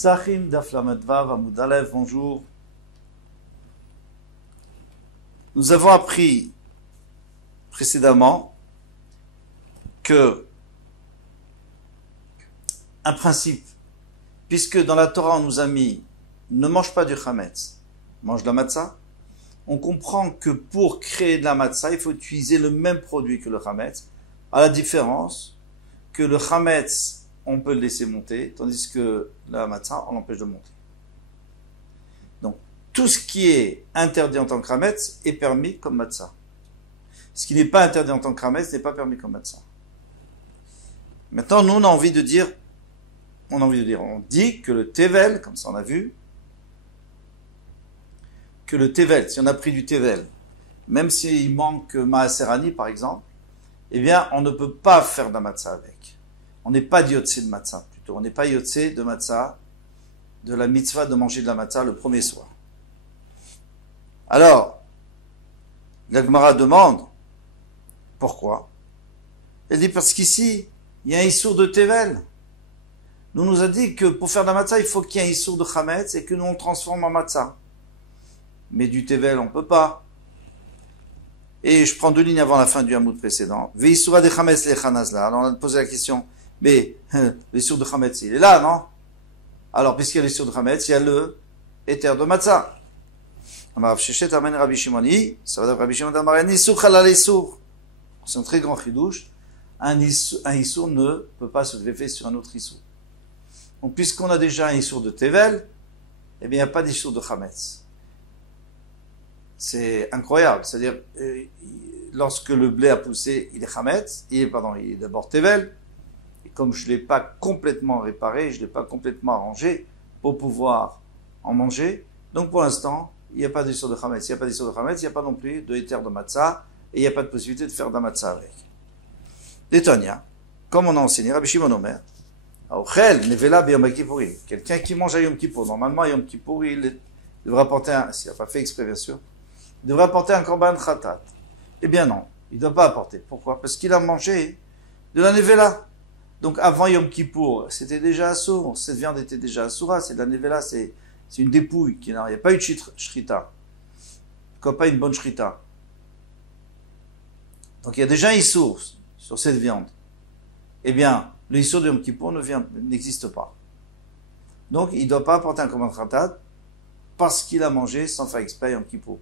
Psachim Daf Lamed Vav Amud Aleph, bonjour. Nous avons appris précédemment que un principe, puisque dans la Torah on nous a mis ne mange pas du chametz, mange de la matzah, on comprend que pour créer de la matzah, il faut utiliser le même produit que le chametz, à la différence que le chametz on peut le laisser monter, tandis que la matzah, on l'empêche de monter. Donc, tout ce qui est interdit en tant que chametz est permis comme matzah. Ce qui n'est pas interdit en tant que chametz n'est pas permis comme matzah. Maintenant, nous, on dit que le tevel, comme ça on a vu, que le tevel, si on a pris du tevel, même s'il manque maaserani par exemple, eh bien, on ne peut pas faire de la matzah avec. On n'est pas yotse de matzah, plutôt. On n'est pas yotse de matzah, de la mitzvah de manger de la matzah le premier soir. Alors, la Gemara demande, pourquoi? Elle dit parce qu'ici, il y a un issour de tevel. Nous a dit que pour faire de la matzah, il faut qu'il y ait un issour de chametz et que nous on transforme en matzah. Mais du tevel, on ne peut pas. Et je prends deux lignes avant la fin du hamoud précédent. Ve'issoura de chametz lechanazla. Alors on a posé la question, mais l'issour de chametz, il est là, non? Alors, puisqu'il y a l'issour de chametz, il y a le éther de matzah. Amar Rav Sheshet amène Rabbi Shimoni, ça va dire Rabbi Shimon d'Amar, issour chalal issour. C'est un très grand chidouche. Un issour ne peut pas se greffer sur un autre issour. Donc, puisqu'on a déjà un issour de tevel, eh bien, il n'y a pas d'issour de chametz. C'est incroyable. C'est-à-dire, lorsque le blé a poussé, il est chametz, il est d'abord tevel. Et comme je ne l'ai pas complètement réparé, je ne l'ai pas complètement arrangé pour pouvoir en manger, donc pour l'instant, il n'y a pas d'issour de chametz. Il n'y a pas d'issour de chametz, il n'y a pas non plus de éther de matzah, et il n'y a pas de possibilité de faire de la matzah avec. Détonia, comme on a enseigné, Rabbi Shimon Omer, quelqu'un qui mange à Yom Kippour, normalement Yom Kippour, il devra apporter s'il n'a pas fait exprès bien sûr, il devrait apporter un korban khatat. Eh bien non, il ne doit pas apporter. Pourquoi? Parce qu'il a mangé de la nevela. Donc avant Yom Kippour, c'était déjà assour, cette viande était déjà assoura, c'est de la nevela, c'est une dépouille, il n'y a pas eu de shrita. Comme pas une bonne shrita. Donc il y a déjà un issour sur cette viande. Eh bien, le issour de Yom Kippour n'existe pas. Donc il ne doit pas apporter un korban khatat parce qu'il a mangé sans faire exprès Yom Kippour.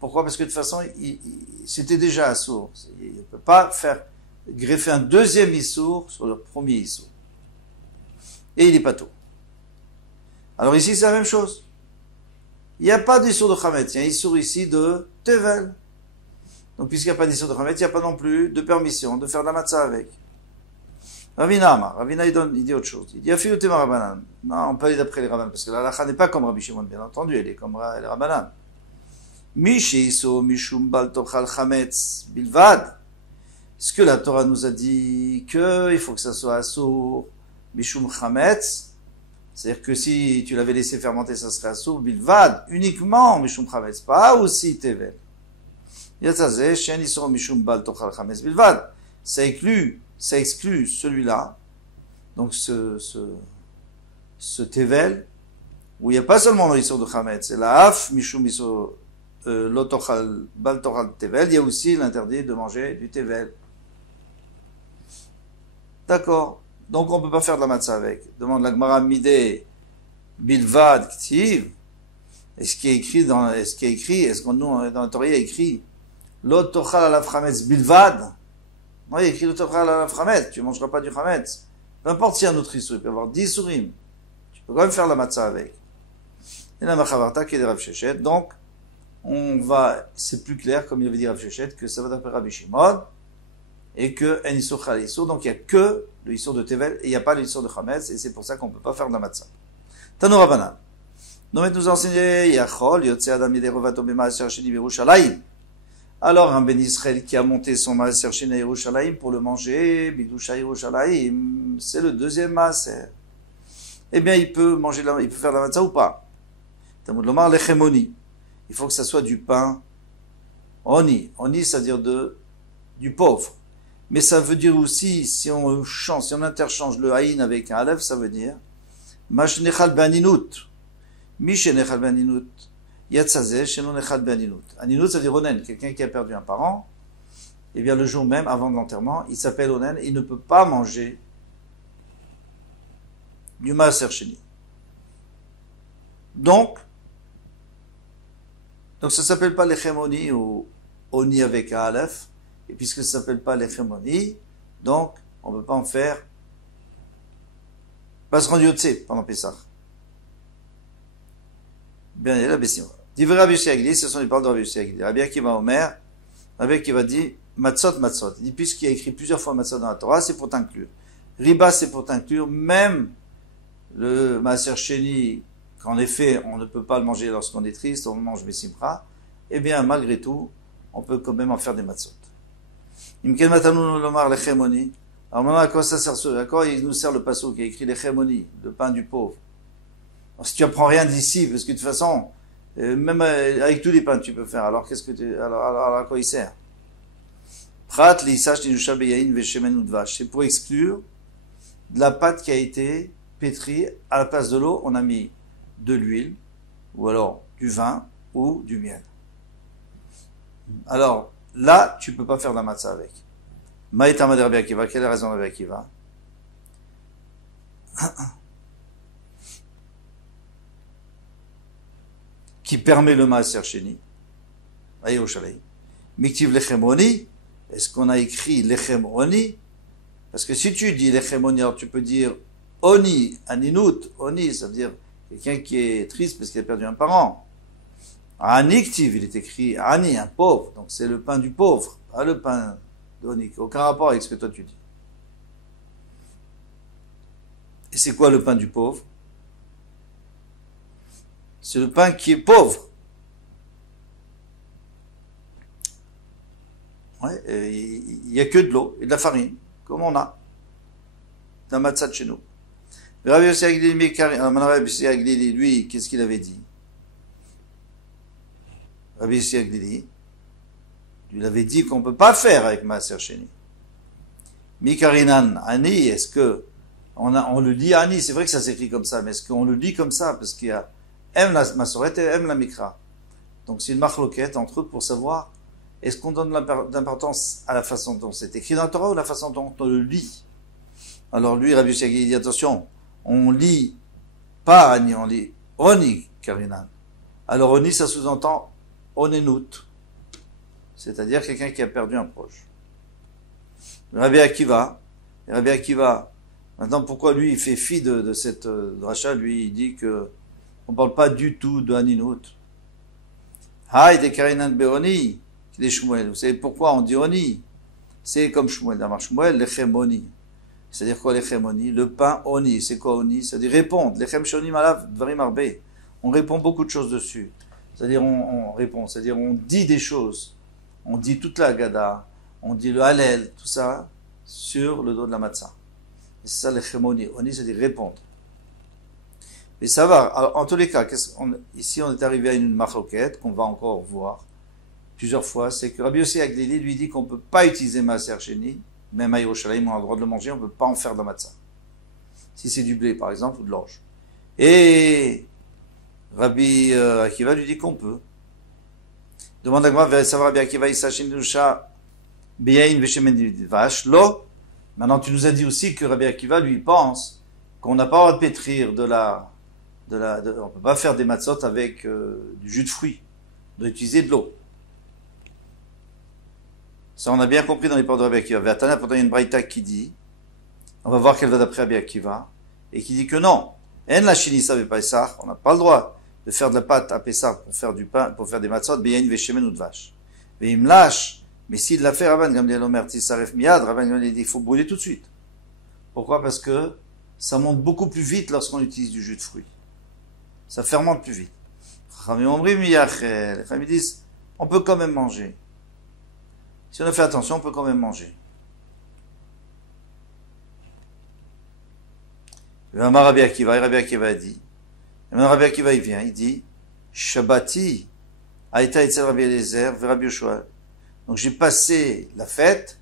Pourquoi? Parce que de toute façon, c'était déjà assour. Il ne peut pas greffer un deuxième issour sur le premier issour. Et il n'est pas tout. Alors ici, c'est la même chose. Il n'y a pas d'issour de chametz. Il y a un issour ici de tevel. Donc, puisqu'il n'y a pas d'issour de chametz, il n'y a pas non plus de permission de faire de la matzah avec. Ravina, il dit autre chose. Il dit, Afilu tema Rabbanan. Non, on peut aller d'après les Rabbanan, parce que la halakha n'est pas comme Rabbi Shimon, bien entendu, elle est comme les Rabbanan. Mishiso mishum bal tochal chametz bilvad. Est-ce que la Torah nous a dit qu'il faut que ça soit assour mishum chametz? C'est-à-dire que si tu l'avais laissé fermenter, ça serait assour bilvad, uniquement mishum chametz, pas aussi tevel. Yatzazeh shen isor mishum bal tochal chametz bilvad. Ça exclut celui-là, donc ce tevel, où il n'y a pas seulement l'isor de chametz, c'est la haf mishum isor l'otochal bal tochal tevel, il y a aussi l'interdit de manger du tevel. D'accord. Donc on ne peut pas faire de la matzah avec. Demande la Gemara midé bilvad ktiv. Est-ce qu'il y a écrit, dans la Torah il y a écrit l'otochal ala chametz bilvad? Non, il y a écrit l'otochal ala chametz. Tu ne mangeras pas du chametz. Peu importe s'il y a un autre issur, il peut y avoir 10 sourim. Tu peux quand même faire la matzah avec. Et la machavarta qui est de Rav Sheshet. Donc, c'est plus clair, comme il avait dit Rav Sheshet, que ça va d'après Rabbi Shimon, et que en issour chal issour, donc il n'y a que le issour de tevel, et il n'y a pas le issour de chametz, et c'est pour ça qu'on ne peut pas faire de la matzah. Tano Rabbanan. Nous a enseigné, Yachol, Yotze Adam Yedei Rovato B'Maaser Sheni B'Yerushalayim. Alors, un Ben Israël qui a monté son Maaser Sheni à Yerushalayim pour le manger, Bidusha Yerushalayim, c'est le deuxième Maaser. Eh bien, il peut faire de la matzah ou pas? Talmud Lomar Lechemoni. Il faut que ça soit du pain oni. Oni, c'est-à-dire du pauvre. Mais ça veut dire aussi, si on interchange le haïn avec un aleph, ça veut dire Mashnechal baninut. Mishenechal baninut. Yatzazeh, shenon nechal baninut. Aninut, ça veut dire onen, quelqu'un qui a perdu un parent. Eh bien, le jour même, avant l'enterrement, il s'appelle onen, il ne peut pas manger du maaser sheni. Donc, ça s'appelle pas l'echémoni ou oni avec un aleph, et puisque ça s'appelle pas l'echémoni, donc, on ne peut pas en faire Basran Yotse pendant Pessah. Bien, il y a la Bessimra. Divrei Rabbi Yossi Agli, ce sont les paroles de Rabbi Yossi Agli. Rabbi Akiva Omer, Rabbi Akiva dit, Matzot, Matzot. Il dit, puisqu'il a écrit plusieurs fois Matzot dans la Torah, c'est pour t'inclure. Riba, c'est pour t'inclure, même le Maaser Sheni, qu'en effet, on ne peut pas le manger lorsqu'on est triste, on le mange Bessimra, eh bien, malgré tout, on peut quand même en faire des Matzot. Imken Matanu Lomar Lechemoni. Alors maintenant, à quoi ça sert ce? À quoi il nous sert le passo qui a écrit l'Echemoni, le pain du pauvre? Alors, si tu apprends rien d'ici, parce que de toute façon, même avec tous les pains tu peux faire, alors qu'est-ce que alors à quoi il sert? Prat lisash ninusha beyain veshemen udvash. C'est pour exclure de la pâte qui a été pétrie. À la place de l'eau, on a mis de l'huile, ou alors du vin, ou du miel. Alors, là, tu peux pas faire de la matzah avec. Maïtama de Rabbi Akiva, quelle est la raison de Rabbi Akiva? Qui permet le maaser sheni. Aïe au shalei. Miktiv lechem oni. Est-ce qu'on a écrit lechem oni? Parce que si tu dis lechem oni, alors tu peux dire oni, aninut, oni, ça veut dire quelqu'un qui est triste parce qu'il a perdu un parent. Aniktiv, il est écrit ani, un pauvre. Donc c'est le pain du pauvre, pas le pain d'oni. Aucun rapport avec ce que toi tu dis. Et c'est quoi le pain du pauvre? C'est le pain qui est pauvre. Ouais, il n'y a que de l'eau et de la farine, comme on a. Dans la matzah de chez nous. Rabbi Yossi Agdili, lui, qu'est-ce qu'il avait dit? Rabbi Yossi Agdili, il avait dit qu'on ne peut pas faire avec Maaser Sheni. Mikarinan, Ani, est-ce que on le dit Ani, c'est vrai que ça s'écrit comme ça, mais est-ce qu'on le dit comme ça? Parce qu'il y a aime la Masoret et aime la Mikra. Donc c'est une marloquette entre eux pour savoir est-ce qu'on donne l'importance à la façon dont c'est écrit dans la Torah ou la façon dont on le lit. Alors lui, Rabbi Yossi dit attention, on lit pas Ani, on lit Oni Karinan. Alors Oni, ça sous-entend Onenut, c'est-à-dire quelqu'un qui a perdu un proche. Rabbi Akiva, maintenant pourquoi lui il fait fi de cette dracha, lui il dit que on parle pas du tout de Aninut. Haï de Karinan Beoni, qui est Shmuel. Vous savez pourquoi on dit Oni? C'est comme Shmuel, dans Shmuel, lechem Oni. C'est-à-dire quoi lechem Oni? Le pain Oni, c'est quoi Oni? C'est-à-dire répondre. Lechem Shoni Malav Dvarim Arbe. On répond beaucoup de choses dessus. C'est-à-dire on répond, c'est-à-dire on dit des choses. On dit toute la Haggadah, on dit le Hallel, tout ça, sur le dos de la matzah. Et c'est ça lechem Oni. Oni, c'est-à-dire répondre. Mais ça va. Alors, en tous les cas, ici on est arrivé à une marloquette qu'on va encore voir plusieurs fois. C'est que Rabbi Yossi Agdili lui dit qu'on ne peut pas utiliser Maaser Sheni, même à Yerushalayim, on a le droit de le manger, on ne peut pas en faire de la matzah. Si c'est du blé, par exemple, ou de l'orge. Et Rabbi Akiva lui dit qu'on peut. Demande à moi, savoir Rabbi Akiva, Isachinusha, Beyain Veshemen Vache, Lo. Maintenant, tu nous as dit aussi que Rabbi Akiva, lui, pense qu'on n'a pas le droit de pétrir on ne peut pas faire des matzot avec du jus de fruits. On doit utiliser de l'eau. Ça, on a bien compris dans les paroles de Rabbi Akiva. Vatana, pourtant, il y a une braïta qui dit, on va voir qu'elle va d'après Rabbi Akiva, et qui dit que non, en la chinisa ve Pessah, on n'a pas le droit de faire de la pâte à Pessah pour faire du pain, pour faire des matzot, beyain veshemen ou de vache. Mais il me lâche, mais s'il l'a fait, Rabban Gamliel Omer Tisaref Miyad, Rabban Gamliel dit, il faut brûler tout de suite. Pourquoi? Parce que ça monte beaucoup plus vite lorsqu'on utilise du jus de fruits. Ça fermente plus vite. Les disent, on peut quand même manger. Si on a fait attention, on peut quand même manger. Rabbi Akiva a dit, Rabbi Akiva il vient, il dit, Shabbati, Aïta Etzel Rabbi Eliezer, Rabbi Yoshua. Donc j'ai passé la fête,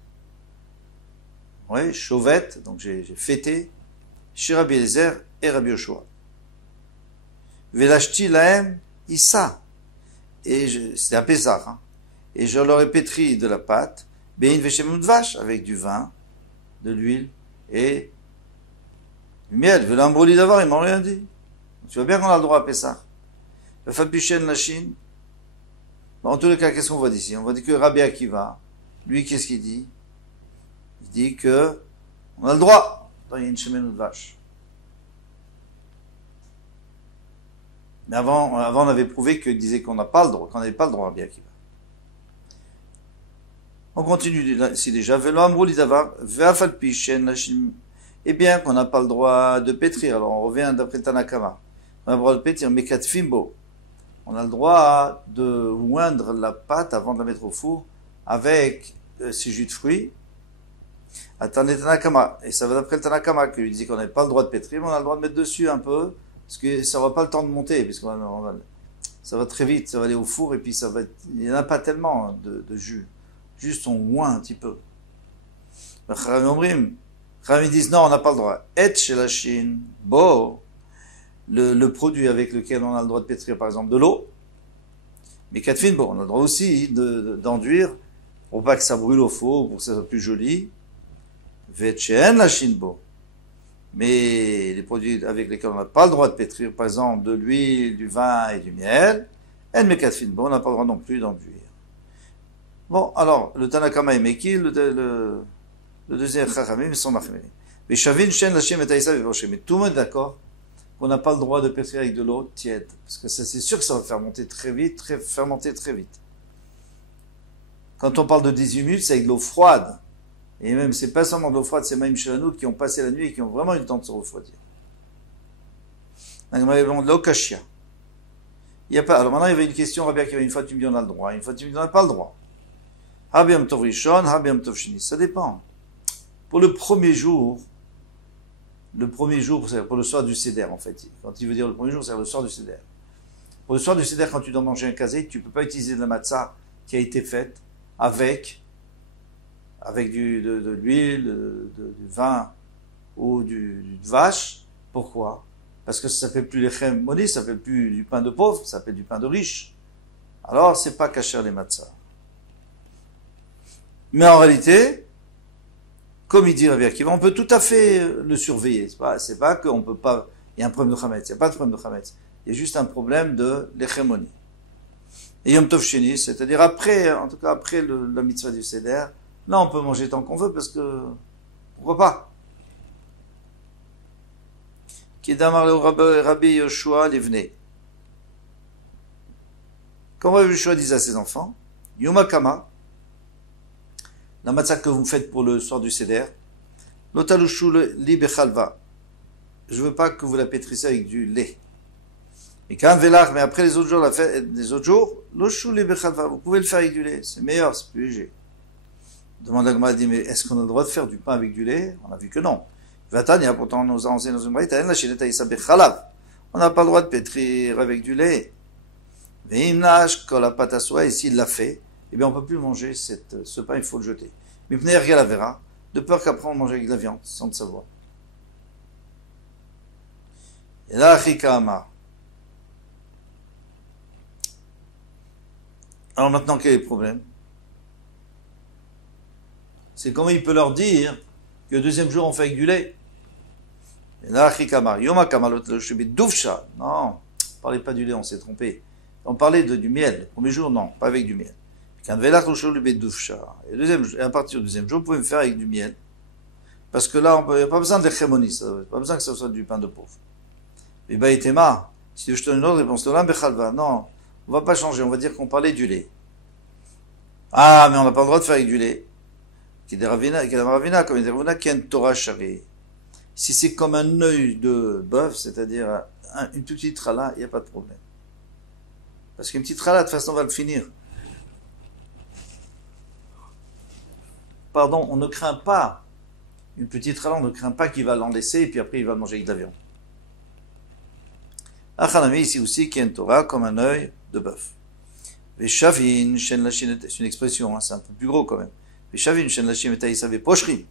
oui, chauvette, donc j'ai fêté, chez Rabbi Eliezer et Rabbi Yoshua. Velashti laem issa. Et c'était à Pessah, hein. Et je leur ai pétri de la pâte, bein veshemut vache, avec du vin, de l'huile et du miel. Velamboli d'avoir, ils m'ont rien dit. Tu vois bien qu'on a le droit à Pessah. Le Fapichen la Chine. Bon, en tous les cas, qu'est-ce qu'on voit d'ici? On voit dire que Rabbi Akiva, lui, qu'est-ce qu'il dit? Il dit que on a le droit. Il y a une cheminée de vache. Mais avant, on avait prouvé qu'il disait qu'on n'a pas le droit, qu'on n'avait pas le droit à Rabbi Akiva. On continue ici déjà. Eh bien, qu'on n'a pas le droit de pétrir. Alors, on revient d'après Tanakama. On a le droit de pétrir, mais katfimbo. On a le droit de oindre la pâte avant de la mettre au four avec ses jus de fruits. Attendez Tanakama. Et ça va d'après le Tanakama qui lui disait qu'on n'avait pas le droit de pétrir, mais on a le droit de mettre dessus un peu, parce que ça n'aura pas le temps de monter, parce que ça va très vite, ça va aller au four, et puis il n'y en a pas tellement de jus. Juste on oint un petit peu. Ils disent non, on n'a pas le droit. Et chez la Chine, bon, le produit avec lequel on a le droit de pétrir, par exemple, de l'eau. Mais Katfin, bon, on a le droit aussi d'enduire, pour pas que ça brûle au four, pour que ça soit plus joli. Vetchen la Chine, bon. Mais les produits avec lesquels on n'a pas le droit de pétrir, par exemple, de l'huile, du vin et du miel, mais Katfin, bon, on n'a pas le droit non plus d'enduire. Bon, alors, le Tanakama est Meki, le deuxième Chachamim, ils sont Machemeni. Mais Shavin, Shen, Lachem et Taïsa, mais tout le monde est d'accord qu'on n'a pas le droit de pétrir avec de l'eau tiède. Parce que c'est sûr que ça va fermenter très vite, fermenter très vite. Quand on parle de 18 minutes, c'est avec de l'eau froide. Et même, c'est pas seulement de l'eau froide, c'est même Shelanou qui ont passé la nuit et qui ont vraiment eu le temps de se refroidir. Donc, de l'eau kashia. Il y a pas, alors maintenant, il y avait une question, Rabbi Akiva, une fois tu me dis on a le droit, une fois tu me dis on n'a pas le droit. Habiam Tov Rishon, Habiam Tov Shini. Ça dépend. Pour le premier jour, c'est pour le soir du Seder, en fait. Quand il veut dire le premier jour, c'est le soir du Seder. Pour le soir du Seder, quand tu dois manger un kazé, tu peux pas utiliser de la matzah qui a été faite avec de l'huile, du vin ou de vache. Pourquoi? Parce que ça s'appelle plus lechem moni, ça s'appelle plus du pain de pauvre, ça s'appelle du pain de riche. Alors, c'est pas kasher les matzah. Mais en réalité, comme il dit Rabbi Akiva, on peut tout à fait le surveiller. C'est pas qu'on peut pas, il y a un problème de chametz. Il n'y a pas de problème de chametz. Il y a juste un problème de l'héchémonie. Et Yom Tov Sheni, c'est-à-dire après, en tout cas après la mitzvah du Seder, là on peut manger tant qu'on veut parce que, pourquoi pas? Kidamar le Rabbi Yoshua Livne. Comme Rabbi Yoshua disait à ses enfants, Yom Kama, la matzah que vous faites pour le soir du Seder, l'otalushu li bechalva. Je veux pas que vous la pétrissez avec du lait. Et quand velach, mais après les autres jours, l'oshu li bechalva, vous pouvez le faire avec du lait. C'est meilleur, c'est plus léger. Demande à Gma dit, mais est-ce qu'on a le droit de faire du pain avec du lait? On a vu que non. Vatania, pourtant, on nous a enseigné dans une braïta, on n'a pas le droit de pétrir avec du lait. Veimnash, kol apatasoa, et s'il l'a fait, eh bien, on peut plus manger ce pain, il faut le jeter. Mais pner la verra, de peur qu'après on mange avec de la viande, sans le savoir. Et là, Achika Amar. Alors maintenant, quel est le problème? C'est comment il peut leur dire que le deuxième jour on fait avec du lait. Et là, Achika Amar. Yoma kamalot le shebit doufsha. Non, parlez pas du lait, on s'est trompé. On parlait du miel. Le premier jour, non, pas avec du miel. Et à partir du deuxième jour, vous pouvez me faire avec du miel. Parce que là, il n'y a pas besoin de chémonis, pas besoin que ce soit du pain de pauvre. Mais Baïtema, si je te donne une autre réponse, non, on va pas changer, on va dire qu'on parlait du lait. Ah, mais on n'a pas le droit de faire avec du lait. Comme Torah Shari. Si c'est comme un œil de bœuf, c'est-à-dire une toute petite trala, il n'y a pas de problème. Parce qu'une petite trala, de toute façon, on va le finir. Pardon, on ne craint pas, une petite râle, on ne craint pas qu'il va l'en laisser et puis après il va manger avec de la viande. Achanami, ici aussi, qui est une Torah comme un œil de bœuf. Veshavin, shen lachim, c'est une expression, hein, c'est un peu plus gros quand même. Veshavin, shen lachim, et taïsavé pocherim.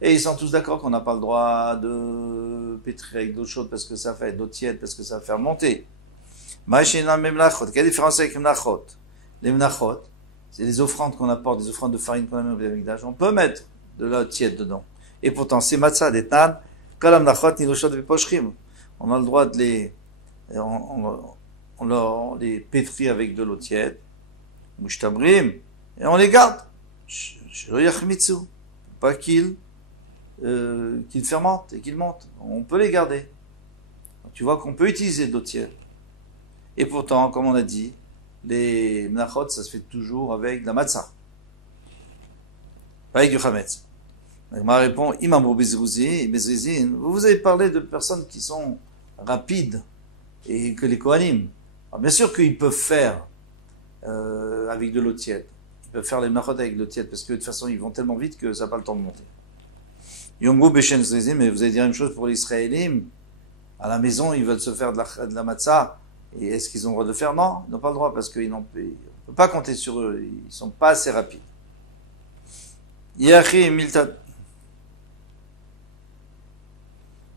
Et ils sont tous d'accord qu'on n'a pas le droit de pétrir avec d'eau chaude parce que ça fait d'eau tiède, parce que ça va faire monter. Quelle différence avec les mnachot? Les mnachot, c'est les offrandes qu'on apporte, des offrandes de farine qu'on amène au Beth Amikdash. On peut mettre de l'eau tiède dedans. Et pourtant, c'est matzah, des tan, kalam mnachot, niloshot veposhrim. On a le droit de les, on les pétrit avec de l'eau tiède, mushtabrim, et on les garde. Shelo yachmitzu. Pas qu'ils fermentent et qu'ils montent. On peut les garder. Donc, tu vois qu'on peut utiliser de l'eau tiède. Et pourtant, comme on a dit, les mnachot, ça se fait toujours avec de la matzah. Pas avec du chametz. Ma répond, imam bezrizin, vous avez parlé de personnes qui sont rapides et que les kohanim. Alors, bien sûr qu'ils peuvent faire avec de l'eau tiède. Ils peuvent faire les mnachot avec de l'eau tiède parce que de toute façon, ils vont tellement vite que ça n'a pas le temps de monter. Yomgo beshen zrizin, mais vous allez dire la même chose pour les Israélim. À la maison, ils veulent se faire de la matzah. Et est-ce qu'ils ont le droit de le faire? Non, ils n'ont pas le droit parce qu'on ne peut pas compter sur eux. Ils ne sont pas assez rapides. Yachi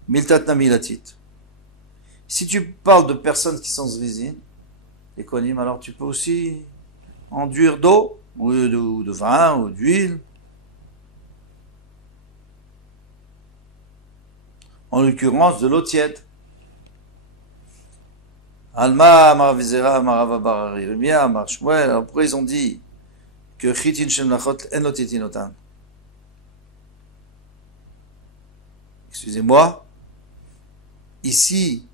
miltat namilatit. Si tu parles de personnes qui sont zrizin, les kohanim, alors tu peux aussi enduire d'eau, ou de vin, ou d'huile. En l'occurrence, de l'eau tiède. Alma, Maravizera, Maravabarari, Remia, Marshmuel. Alors pourquoi ils ont dit que Chitin Shem Lachot en Lotitinotan? Excusez-moi. Ici,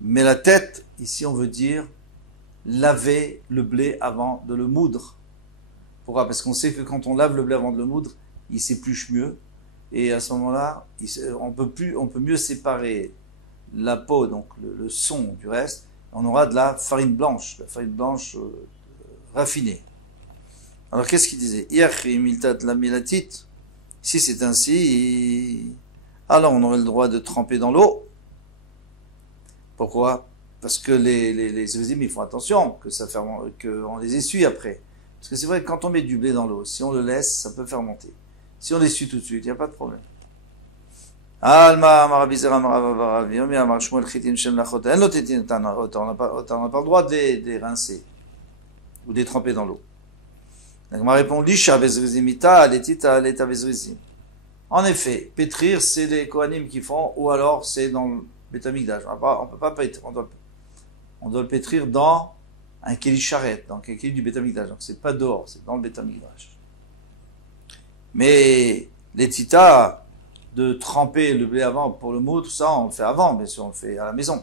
mais la tête, ici on veut dire laver le blé avant de le moudre. Pourquoi? Parce qu'on sait que quand on lave le blé avant de le moudre, il s'épluche mieux. Et à ce moment-là, on peut mieux séparer la peau, donc le son du reste. On aura de la farine blanche raffinée. Alors qu'est-ce qu'il disait? Si c'est ainsi, alors on aurait le droit de tremper dans l'eau. Pourquoi? Parce que les zrizim, ils font attention qu'on les essuie après. Parce que c'est vrai que quand on met du blé dans l'eau, si on le laisse, ça peut fermenter. Si on l'essuie tout de suite, il n'y a pas de problème. On n'a pas le droit de les rincer ou de les tremper dans l'eau. Donc, ma réponse, en effet, pétrir, c'est les kohanim qui font, ou alors c'est dans le Beth Amikdash. On peut pas pétrir, on doit le pétrir dans un keli charret, dans un keli du Beth Amikdash. Donc c'est pas dehors, c'est dans le Beth Amikdash. Mais les titas, de tremper le blé avant pour le moudre, tout ça, on le fait avant, bien sûr, on le fait à la maison.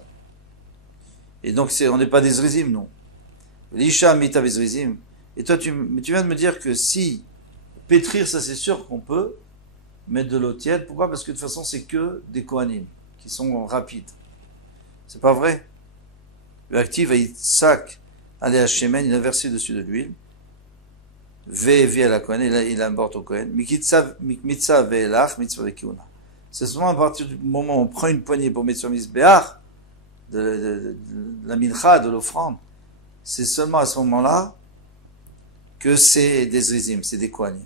Et donc, on n'est pas des zrizim, non. L'isha mita bezrizim. Et toi, tu viens de me dire que si pétrir, ça c'est sûr qu'on peut mettre de l'eau tiède. Pourquoi? Parce que de toute façon, c'est que des kohanim qui sont rapides. C'est pas vrai. Le actif a sac allé à Shemen, il a versé dessus de l'huile. V à la Kohen, il importe au Kohen. Mikmitza ve'elach, mitzvah ve'kiuna. C'est seulement à partir du moment où on prend une poignée pour mettre sur Mizbeach, de la mincha, de l'offrande, c'est seulement à ce moment-là que c'est des zrizim, c'est des kohanim.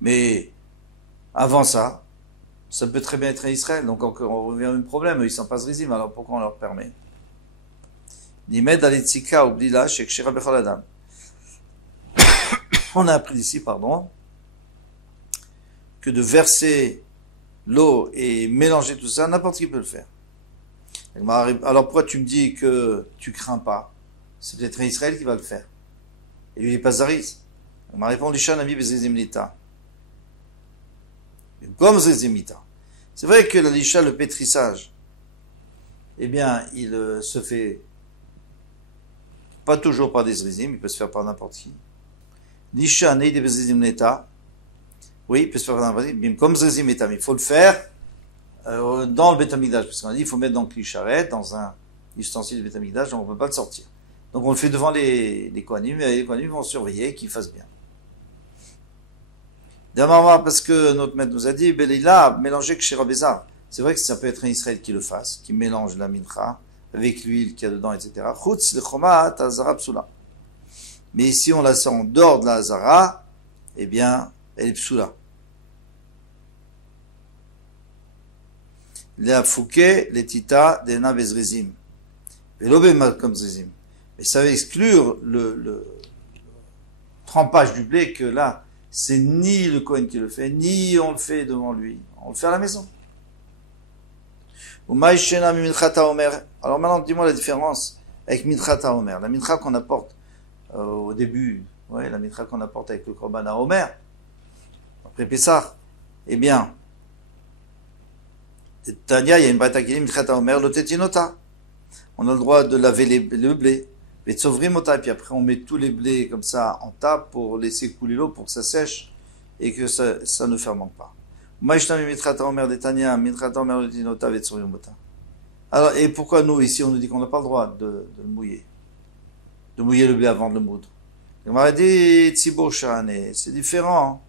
Mais avant ça, ça peut très bien être à Israël. Donc on revient au même problème, ils ne sont pas zrizim, alors pourquoi on leur permet? Nimed alitzika ou blila shekshira bechol adam. On a appris ici, que de verser l'eau et mélanger tout ça, n'importe qui peut le faire. Alors pourquoi tu me dis que tu crains pas? C'est peut-être un Israël qui va le faire. Et lui, il n'est pas zaris. Ma réponse, l'isha nami bezezimlita. Comme zezimlita. C'est vrai que l'isha, le pétrissage, eh bien, il se fait pas toujours par des zrizim, il peut se faire par n'importe qui. L'isha nei de bezezimlita. Oui, il peut se faire par n'importe qui. Comme zezimlita, mais il faut le faire dans le Beth Amikdash, parce qu'on a dit il faut mettre dans le kli-charet, dans un ustensile du Beth Amikdash, donc on ne peut pas le sortir. Donc on le fait devant les kohanim, et les kohanim vont surveiller qu'ils fassent bien. D'abord, parce que notre maître nous a dit, Belila, mélanger que chez Rabézar. C'est vrai que ça peut être un Israël qui le fasse, qui mélange la mincha avec l'huile qu'il y a dedans, etc. Chutz le chomat azara psula. Mais si on la sort en dehors de la azara, eh bien, elle est psula. Les fouquet, les tita, des na bezrizim. comme zizim. Mais ça va exclure le trempage du blé que là, c'est ni le Kohen qui le fait, ni on le fait devant lui. On le fait à la maison. Alors maintenant, dis-moi la différence avec Minchata Omer. La Mincha qu'on apporte au début, ouais, la Mincha qu'on apporte avec le Korban à Omer, après Pessah, eh bien, Tania, il y a une bataille qui dit Minchata Omer, le Tetinota. On a le droit de laver le blé, et puis après on met tous les blés comme ça en table pour laisser couler l'eau pour que ça sèche et que ça ne fermente pas. Alors, et pourquoi nous, ici, on nous dit qu'on n'a pas le droit de le mouiller? De mouiller le blé avant de le moudre. On m'a dit, Tzibour Shahane, c'est différent. Hein.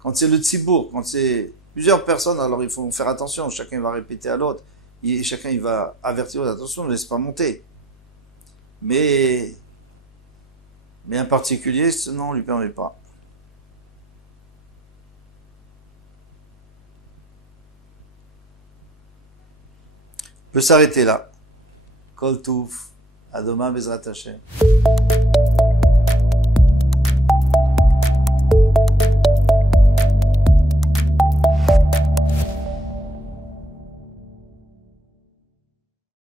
Quand c'est le Tzibour, quand c'est plusieurs personnes, alors il faut faire attention. Chacun va répéter à l'autre. Chacun il va avertir l'autre. Attention, ne laisse pas monter. Mais un particulier, non, on lui permet pas. On peut s'arrêter là. Kol Touf. À demain, Bezrat Hashem.